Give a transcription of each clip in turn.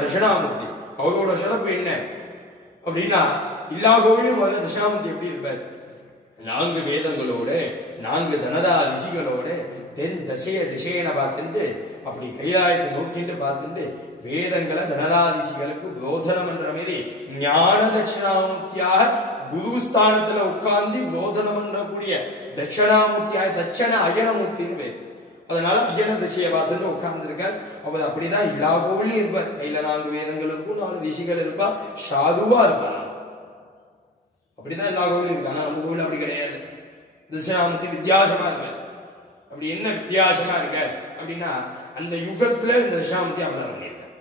தட்சிணாமூர்த்தி அவரோட சிறப்பு என்ன அப்படின்னா எல்லா கோவிலும் முதல்ல தட்சிணாமூர்த்தி எப்படி இருப்பார்? 4 வேதங்களோட 4 தனதா ரிஷிகளோட தென் திசையனை பார்த்துட்டு அப்படி கைலாயத்தை நோக்கிட்டு பார்த்துட்டு வேதங்களை தனதாதிசிகளுக்கு போதனம் என்ற மாதிரி ஞான தட்சிணாமூர்த்தியாக குருஸ்தானத்துல உட்கார்ந்து போதனம் பண்ணக்கூடிய தட்சிணாமூர்த்தியாக தட்சண அயனமூர்த்தின்னு பேர். அதனால அயன திசையை பார்த்துட்டு உட்கார்ந்துருக்கார். அவர் அப்படிதான் எல்லா கோவிலையும் இருப்பார். கையில 4 வேதங்கள் இருக்கும், 4 திசைகள் இருப்பா, சாதுவா இருப்பார். அப்படிதான் எல்லா கோவிலும் இருக்கு. ஆனா நம்ம கோவில் அப்படி கிடையாது. தட்சிணாமூர்த்தி வித்தியாசமா இருப்பார். அப்படி என்ன வித்தியாசமா இருக்க அப்படின்னா அந்த யுகத்துல இந்த தட்சிணாமூர்த்தி அவதாரம் பண்ணியிருக்கார்.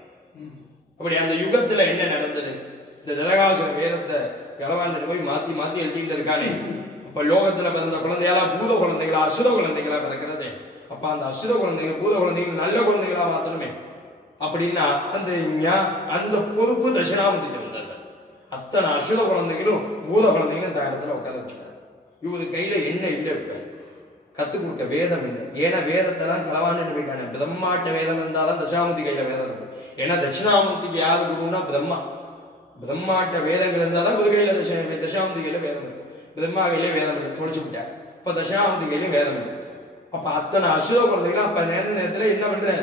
அப்படி அந்த யுகத்துல என்ன நடந்தது? இந்த ஜலகாசுர வேதத்தை கலவாண்டு போய் மாத்தி மாத்தி எழுதிட்டு இருக்கானே. அப்ப லோகத்துல பிறந்த குழந்தைகளா பூத குழந்தைகளா அசுர குழந்தைகளா பிறக்கிறது. அப்ப அந்த அசுர குழந்தைகள் பூத குழந்தைகள் நல்ல குழந்தைகளா மாத்தணுமே அப்படின்னா அந்த பொறுப்பு தட்சிணாமூர்த்தி வந்தது. அத்தனை அசுர குழந்தைகளும் பூத குழந்தைகளும் இந்த இடத்துல உட்கார வச்சுட்டாரு. இவரு கையில என்ன இல்லை இருக்காரு, கத்துக் கொடுக்க வேதம் இல்லை. ஏன்னா வேதத்தெல்லாம் களவாண்டு போயிட்டானே. பிரம்மாட்ட வேதம் இருந்தாலும் தட்சிணாமூர்த்தி கையில வேதம் இருக்கும். ஏன்னா தட்சிணாமூர்த்திக்கு யாரு குருன்னா பிரம்மா. பிரம்மாட்ட வேதங்கள் இருந்தாலும் ஒரு கையில தட்சிணாமூர்த்தி கையில வேதம் இருக்கும். பிரம்மா கையிலே வேதம் இல்லை, தொலைச்சு விட்டார். இப்ப தட்சிணாமூர்த்தி கையிலே வேதம் இல்லை. அப்ப அத்தனை அசுர குழந்தைகளும் அப்ப நேரத்துல என்ன பண்ற,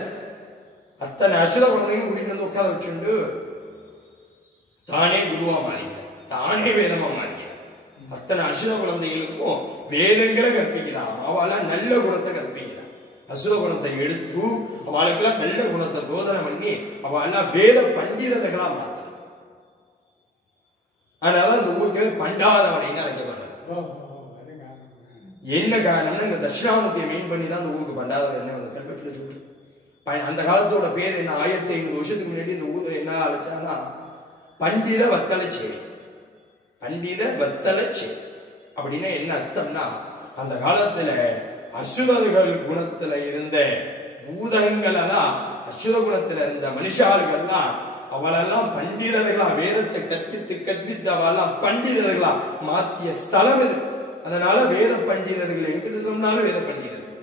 அத்தனை அசுர குழந்தைகளும் கூட்டிட்டு வந்து உட்கார வச்சுண்டு தானே குருவா மாறிக்கிறார், தானே வேதமா மாறிக்கிறார். அத்தனை அசுர குழந்தைகளுக்கும் வேதங்களை கற்பிக்கிறான். அவெல்லாம் நல்ல குணத்தை கற்பிக்கிறான். அசுர குணத்தை எடுத்து அவளுக்கெல்லாம் நல்ல குணத்தை போதனை பண்ணி அவெல்லாம் வேத பண்டிதர்களா மாற்ற. அதனால அந்த ஊருக்கு பண்டாதவனைன்னு அழைக்கப்படுறது. என்ன காரணம்னா இந்த தட்சிணாமூர்த்தியை மெயின் பண்ணி தான் அந்த ஊருக்கு பண்டாதவன் என்ன அந்த கல்வெட்டுல சொல்லு. அந்த காலத்தோட பேர் என்ன, 1500 வருஷத்துக்கு முன்னாடி இந்த ஊரை என்ன அழைச்சாங்கன்னா பண்டித வத்தலச்சேரி. பண்டித வத்தலச்சேரி அப்படின்னா என்ன அர்த்தம்னா அந்த காலத்துல அசுரர்கள் குணத்துல இருந்த பூதங்கள் எல்லாம் அசுர குணத்துல இருந்த மனுஷார்கள்லாம் அவளெல்லாம் பண்டிதர்களா வேதத்தை கற்பித்து அவெல்லாம் பண்டிதர்களா மாத்திய ஸ்தலம் இது. அதனால வேத பண்டிதர்கள் எங்கிட்ட சொன்னாலும் வேத பண்டிதர்கள்.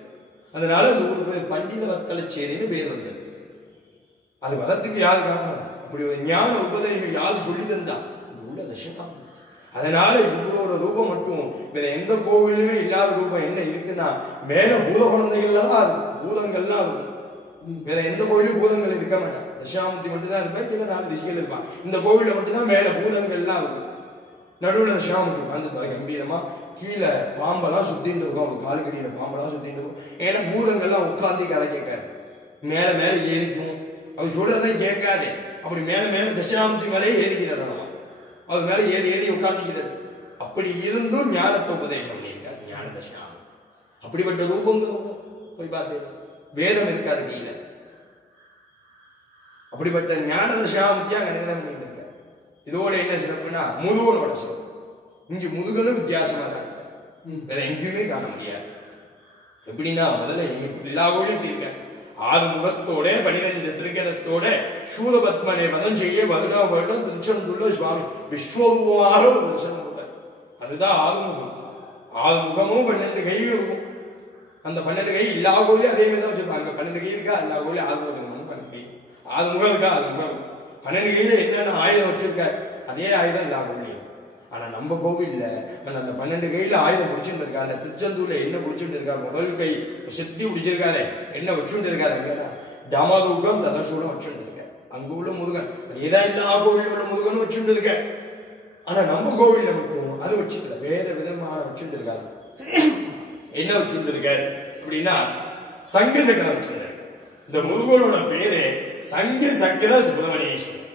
அதனால இந்த ஊருக்கு பண்டித வத்தலச்சேரின்னு பேர் வந்தது. அது வரத்துக்கு யாரு காரணம்? அப்படி ஒரு ஞான உபதேசம் யாரு சொல்லி தந்தா? இது உள்ள தட்சிணாமூர்த்தி. அதனால இவங்களோட ரூபம் மட்டும் வேற எந்த கோவிலுமே இல்லாத ரூபம் என்ன இருக்குன்னா மேல பூத குழந்தைகள்லாம் இருக்கும், பூதங்கள்லாம் இருக்கும். வேற எந்த கோவிலும் பூதங்கள் இருக்க மாட்டான். தட்சிணாமூர்த்தி மட்டும்தான் இருப்பா, கீழே 4 திசைகள் இருப்பான். இந்த கோவில மட்டும்தான் மேல பூதங்கள்லாம் இருக்கும். நடுவில் தட்சிணாமூர்த்தி உட்கார்ந்துருப்பா கம்பீரமா. கீழே பாம்பெல்லாம் சுத்திட்டு இருக்கும், அவங்க காலு கடியில பாம்பெல்லாம் சுத்திட்டு இருக்கும். ஏன்னா பூதங்கள்லாம் உட்கார்ந்து கதை கேட்காது, மேல மேல ஏறிக்கும். அவர் சொல்றதை கேட்காது. அப்படி மேல மேல தட்சிணாமூர்த்தி மேலே ஏறிக்கிறது, அது மேல ஏறி ஏறி உட்கார்ந்துக்கிறது. அப்படி இருந்தும் ஞானத்தை உபதேசம் பண்ணியிருக்காரு ஞான தட்சிணாமூர்த்தி. அப்படிப்பட்ட ரூபம் போய் பார்த்து வேதம் இருக்காது கீழே. அப்படிப்பட்ட ஞான தட்சிணாமூர்த்தியா கணிதம் பண்ணிட்டு இருக்காரு. இதோட என்ன சிறப்புன்னா முருகனோட சிறப்பு. இங்க முருகனும் வித்தியாசமா தான் இருக்காரு, வேற எங்கேயுமே காண முடியாது. எப்படின்னா முதல்ல எல்லா கோயிலும் இப்படி இருக்க ஆறு முகத்தோட 12 திருக்கரத்தோட சூரபத்மனை வதம் செய்ய வருகா வருடம் திருச்செந்தூர்ல சுவாமி விஸ்வரூபமாக ஒரு தரிசனம் கொடுத்தார். அதுதான் ஆறுமுகம். ஆறுமுகமும் 12 கையும் இருக்கும். அந்த 12 கை எல்லா கோயிலும் அதே மாதிரி தான் வச்சிருப்பாங்க. 12 கை இருக்கா எல்லா கோயிலும் ஆறுமுகமும் 12 கை. ஆறுமுகம் இருக்கா ஆறுமுகம் 12 கையில என்னென்ன ஆயுதம் வச்சிருக்க அதே ஆயுதம் எல்லா கோயிலையும். ஆனா நம்ம கோவில்ல அந்த 12 கையில ஆயுதம் பிடிச்சுட்டு இருக்கா. அந்த திருச்செந்தூர்ல என்ன பிடிச்சுட்டு இருக்கா, முதல் கை சுத்தி பிடிச்சிருக்காரு, என்ன வச்சுட்டு இருக்காரு அங்க டமரூகம் ததசூலம் வச்சுட்டு இருக்க. அங்க உள்ள முருகன் அதேதான் எல்லா கோவிலும் உள்ள முருகனும் வச்சுட்டு இருக்க. ஆனா நம்ம கோவில்ல மட்டும் அது வச்சுக்கல, வேத விதமான வச்சுட்டு இருக்காரு. என்ன வச்சுட்டு இருக்காரு அப்படின்னா சங்கு சக்கரம் வச்சுட்டு. இந்த முருகனோட பேரு சங்கு சக்கர சுப்பிரமணியேஸ்வரர்.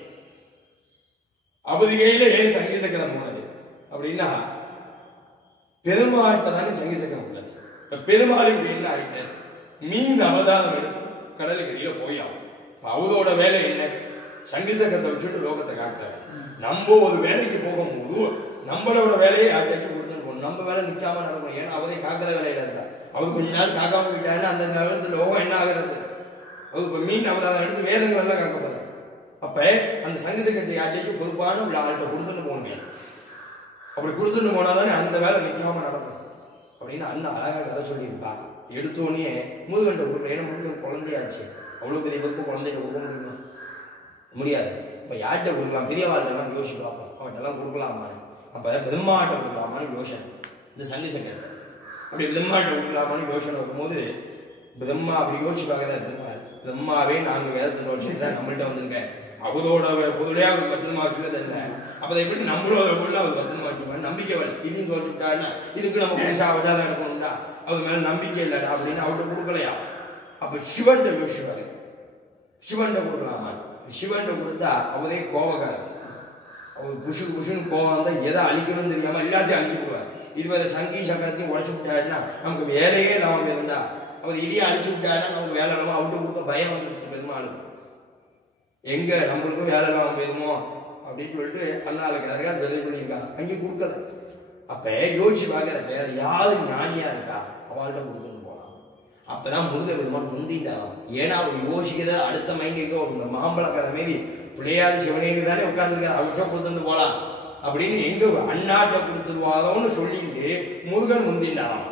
அவதிகையில ஏன் சங்கு சக்கரம் போனது அப்படின்னா பெருமாள்கிட்ட தானே சங்கு சக்கரம் உள்ளது. இப்ப பெருமாளுக்கு என்ன ஆகிட்ட மீன் அவதாரம் எடுத்து கடலுக்கடியில போய் ஆகும். அவரோட வேலை என்ன, சங்கு சக்கரத்தை வச்சுட்டு லோகத்தை காட்டுறாரு. நம்ம ஒரு வேலைக்கு போகும்போது நம்மளோட வேலையை யார்ட்டாச்சும் கொடுத்துட்டு போகணும். நம்ம வேலை நிற்காம நடக்கணும். ஏன்னா அவரை காக்கிற வேலையில இருக்கா. அவர் கொஞ்ச நேரம் காக்காம விட்டாருன்னா அந்த நேரத்தில் லோகம் என்ன ஆகுறது. அவர் இப்ப மீன் அவதாரம் எடுத்து வேதங்கள் எல்லாம் காக்க போறாரு. அப்ப அந்த சங்கு சக்கரத்தை யார்ட்டாச்சும் பொறுப்பான உள்ள ஆள்கிட்ட கொடுத்துட்டு போகணுமே. அப்படி கொடுத்துட்டு போனாதானே அந்த வேலை நிற்காம நடக்கும் அப்படின்னு அண்ணா அழகா கதை சொல்லியிருப்பா. எடுத்தோடனே முதுகண்டை கொடுக்கல. ஏன்னா முதுகன் குழந்தையாச்சு, அவ்வளவு பெரிய பொறுப்பு குழந்தைகிட்ட கொடுக்க முடியுமா? முடியாது. இப்போ யார்கிட்ட கொடுக்கலாம்? பெரியவாழ்லாம் யோசிச்சு பார்ப்போம், அவன்கிட்டலாம் கொடுக்கலாமான்னு. அப்போ பிரம்மாட்ட கொடுக்கலாமான்னு யோசனை. இந்த சங்கு சக்கரத்தை அப்படி பிரம்மாட்ட கொடுக்கலாமான்னு யோசனை வரும்போது பிரம்மா அப்படி யோசிச்சு பார்க்கறதா, பிரம்மாவே நாங்கள் வேதத்தை யோசிச்சுட்டு தான் நம்மள்கிட்ட வந்திருக்கேன், அவரோட பொருளையா அவர் பத்திரமா வச்சுக்கிறது இல்லை. அப்போ எப்படி நம்மளோட பொருளை அவர் பத்திரமா வச்சுக்கணும்? நம்பிக்கை வரல. இதையும் தோச்சுட்டாருன்னா இதுக்கு நம்ம புதுசாக அவதாரம் எடுக்கணும்டா, அவர் மேலே நம்பிக்கை இல்லைடா அப்படின்னு அவர்கிட்ட கொடுக்கலையா? அப்போ சிவன்கிட்ட யோசிச்சுவாரு, சிவன்கிட்ட கொடுக்கலாமா? சிவன்கிட்ட கொடுத்தா அவரே கோபக்காரர், அவர் புஷுன்னு கோபம் தான் எதை அழிக்கணும்னு தெரியாமல் எல்லாத்தையும் அழிச்சு போடுவார். இதுவரை சங்கி சக்கரத்தையும் உடச்சு விட்டாருன்னா நமக்கு வேலையே இல்லாமல் இருந்தா, அவர் இதையும் அழிச்சு விட்டாருன்னா நமக்கு வேலை இல்லாமல் அவர்கிட்ட கொடுக்க பயம் வந்துருக்கு பெருமாளுக்கு. எங்க நம்மளுக்கும் வேலை இல்லாமல் போயிருமோ அப்படின்னு சொல்லிட்டு அண்ணாளுக்கு அதுக்காக சொல்லி சொல்லியிருக்காங்க, அங்கேயும் கொடுக்கல. அப்ப யோசிச்சு பார்க்கற வேற யாரு ஞானியா இருக்கா அவள்கிட்ட கொடுத்துட்டு போலாம். அப்பதான் முருக பெருமான் முந்திட்டாராம். ஏன்னா அவர் யோசிக்கிறத அடுத்த மைண்டிக்கோ இந்த மாம்பழக்கார மாரி பிள்ளையாரு சிவனேன்னு தானே உட்கார்ந்துருக்காரு, அவர்கிட்ட கொடுத்துட்டு போலாம் அப்படின்னு எங்க அண்ணாட்ட கொடுத்துருவாதோன்னு சொல்லிட்டு முருகன் முந்திட்டாராம்.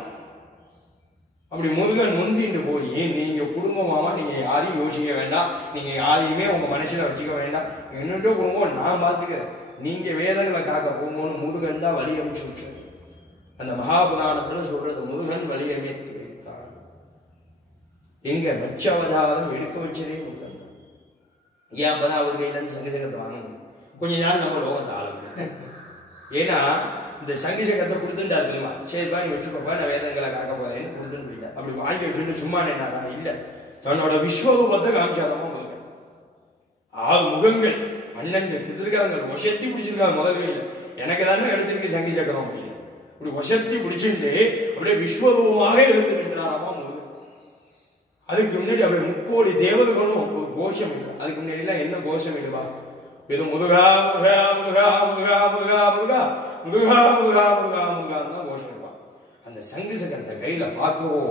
அப்படி முருகன் முந்திட்டு போய் நீங்க குடும்பமாமா நீங்க யாரையும் யோசிக்க வேண்டாம், நீங்க யாரையுமே உங்க மனசுல வச்சுக்க வேண்டாம், என்னட்டோ குடும்பம் நான் பார்த்துக்கிறேன், நீங்க வேதங்களை காக்க போகும்போது முருகன் தான் வழி அமைச்சு விட்டு. அந்த மகாபுராணத்துல சொல்றது முருகன் வழி அமைத்து வைத்தான். எங்க மச்சவதாரம் எடுக்க வச்சதே முருகன் தான். ஏன் அப்பதான் அவர் கையில இருந்து சங்கசகத்தை வாங்க முடியும்? கொஞ்ச நாள் நம்ம லோகத்தை ஆளுங்க. ஏன்னா இந்த சங்கீசகத்தை கொடுத்துட்டாரு தெரியுமா, சரிப்பா நீ வச்சுக்கோப்பா நான் வேதங்களை காக்க போறேன்னு கொடுத்துட்டு போயிட்டேன். அப்படி வாங்கி வச்சுட்டு சும்மா என்னடா இல்ல, தன்னோட விஸ்வரூபத்தை காமிச்சாதமா முருகன். 6 முகங்கள் 12 திருக்கரங்கள் ஒசத்தி பிடிச்சிருக்காங்க முதல்ல. எனக்கு தானே கிடைச்சிருக்கு சங்கி சக்கரம் அப்படின்னு இப்படி ஒசத்தி பிடிச்சிட்டு அப்படியே விஸ்வரூபமாக எழுந்து நின்றாராமா முருகன். அதுக்கு முன்னாடி அப்படியே 3 கோடி தேவர்களும் ஒரு கோஷம் இருக்கு. அதுக்கு முன்னாடி எல்லாம் என்ன கோஷம் இடுவா? வெறும் முருகா முருகா முருகா முருகா முருகா முருகா முருகா முருகா முருகா முருகான்னு தான் கோஷம் இருப்பான். அந்த சங்கு சக்கரத்தை கையில பார்க்கவோ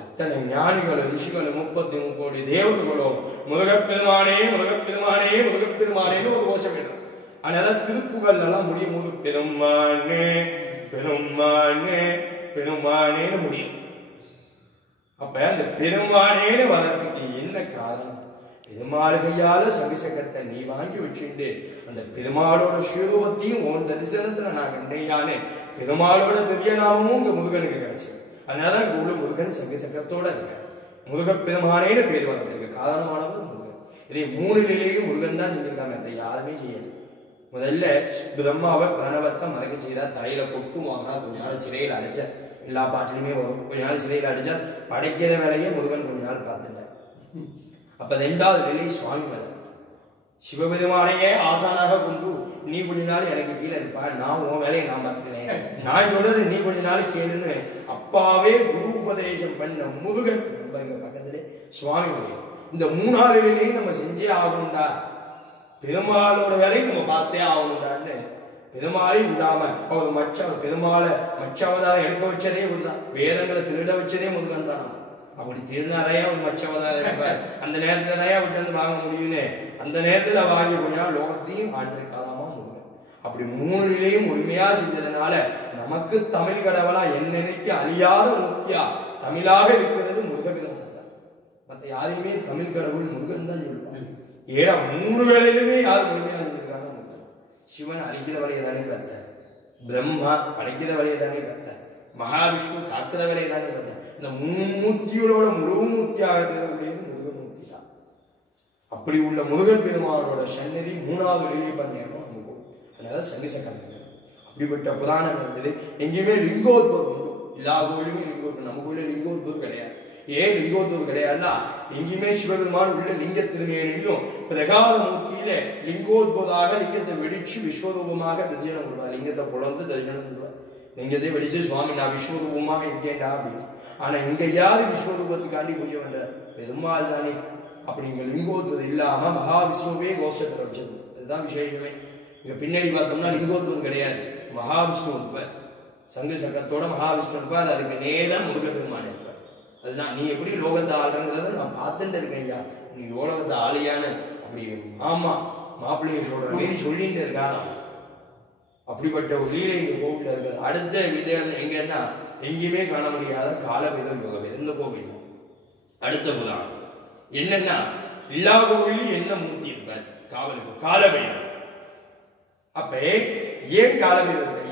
அத்தனை ஞானிகளோ ரிஷிகளோ 33 கோடி தேவர்களோ முருகப்பெருமானே முருகப்பெருமானே முருகப்பெருமானேன்னு ஒரு கோஷம் இடும். அதனால திருப்புகள் எல்லாம் முடியும் போது பெருமானே பெருமானே பெருமானேன்னு முடியும். அப்ப அந்த பெருமானேன்னு வரதுக்கு என்ன காரணம்? பெருமாள் கையால சவிசகத்தை நீ வாங்கி வச்சுட்டு அந்த பெருமாளோட ஸ்வரூபத்தையும் உன் தரிசனத்துல நான் கண்டையானே பெருமாளோட திவ்ய நாமமும் உங்க முருகனுக்கு கிடைச்சது. அதனாலதான் இங்க உள்ள முருகன் சங்கசக்கத்தோட இருக்க. முருகப்பெருமானேன்னு பேர் வர்றதுக்கு காரணமானவர் முருகன். இதை 3 நிலையும் முருகன் தான் செஞ்சிருக்காங்க, அதை யாருமே செய்யல. முதல்ல பிரம்மாவை கணவத்தை மறைக்க செய்தா, தலையில கொட்டுவாங்கன்னா கொஞ்ச நாள் சிறையில் அடைச்ச, எல்லா பாட்டிலுமே வரும், கொஞ்ச நாள் சிறையில் அடைச்சா படைக்கிற வேலையே முருகன் கொஞ்ச நாள் பார்த்துட்டார். அப்ப 2வது நிலை சுவாமி மேல சிவபெருமானையே ஆசானாக கொண்டு நீ கொஞ்ச நாள் எனக்கு கீழே இருப்பா, நான் உன் வேலையை நான் பார்த்துக்கிறேன், நான் சொல்றது நீ கொஞ்ச நாள் கேளுன்னு அப்பாவே குரு உபதேசம் பண்ண முருகன் எங்க பக்கத்திலே சுவாமி மலை. இந்த 3வது நிலையும் நம்ம செஞ்சே ஆகணும்டா, பெருமாளோட வேலையை நம்ம பார்த்தே ஆகணும்டான்னு பெருமாளை விடாம அவர் பெருமாளை மச்சவதாரம் எடுக்க வச்சதே முருகன், வேதங்களை திருட வச்சதே முருகன் தான். அப்படி திருநாரையா ஒரு மச்சவதாரம் இருப்பார், அந்த நேரத்துல தான் விட்டு வந்து வாங்க முடியும்னு அந்த நேரத்துல வாங்கி கொஞ்ச லோகத்தையும் ஆண்டிருக்காதாமா முருகன். அப்படி 3 நிலையும் முழுமையா செஞ்சதுனால நமக்கு தமிழ் கடவுளா என்னைக்கு அழியாத முக்கியா தமிழாக இருக்கிறது முருகபெருமான் தான். மற்ற யாரையுமே தமிழ் கடவுள் முருகன் தான் சொல்லுவாங்க. ஏன்னா 3 வேளையிலுமே யார் முழுமையா செஞ்சிருக்காங்க முருகன். சிவன் அழிக்கிற வழியை தானே பார்த்தார், பிரம்மா அடைக்கிற வழியை தானே பார்த்தார், மகாவிஷ்ணு காக்கிற வழியை தானே பார்த்தார். இந்த 3 மூர்த்தியோட முழு மூர்த்தியாக இருக்கக்கூடியது முருகமூர்த்தி தான். அப்படி உள்ள முருகன் பெருமானோட சன்னதி 3வது நிலை பண்ணிடணும் நமக்கு. அதனால சன்னிசக்கரம் அப்படிப்பட்ட புராணம் இருந்தது. எங்கேயுமே லிங்கோத்பவம் உண்டு, எல்லா கோயிலுமே லிங்கோத்பவம், நம்ம கோயில லிங்கோத்பவம் கிடையாது. ஏன் லிங்கோத்பவம் கிடையாதுன்னா எங்கேயுமே சிவபெருமான் உள்ள லிங்க திருமேனியும் பிரகாத மூர்த்தியில லிங்கோத்பவதாக லிங்கத்தை வெடிச்சு விஸ்வரூபமாக தரிசனம் கொடுப்பார். லிங்கத்தை புலந்து தரிசனம் கொடுப்பார். லிங்கத்தை வெடிச்சு சுவாமி நான் விஸ்வரூபமாக இருக்கேன்டா அப்படின்னு. ஆனா இங்க யாரு விஸ்வரூபத்துக்காண்டி பூஜை பண்ற? பெருமாள் தானே. அப்படி இங்க லிங்கோத்பவம் இல்லாம மகாவிஷ்ணுவே கோஷத்துல வச்சது, அதுதான் விசேஷமே. இங்க பின்னாடி பார்த்தோம்னா லிங்கோத்பவம் கிடையாது, மகாவிஷ்ணு இருப்பார், சங்கு சக்கரத்தோட மகாவிஷ்ணு இருப்பார், அதுக்கு நேரம் முருகப்பெருமான் இருப்பார். அதுதான் நீ எப்படி லோகத்தை ஆளுங்கிறத நான் பார்த்துட்டு இருக்கேன் ஐயா, நீ லோகத்தை ஆளையான்னு அப்படி மாமா மாப்பிள்ளைய சொல்ற மாரி சொல்லிட்டு இருக்காங்க. அப்படிப்பட்ட ஒரு லீலை இங்க கோவில் இருக்குது. அடுத்த விதம் எங்கன்னா எங்கேயுமே காண முடியாத காலபைரவ யோகம் எந்த கோவில். அடுத்த புராணம் என்னன்னா எல்லா கோவிலையும் என்ன மூர்த்தி இருப்பார்? காவலுக்கு காலபைரவர். அப்ப ஏன் காலபைரவர்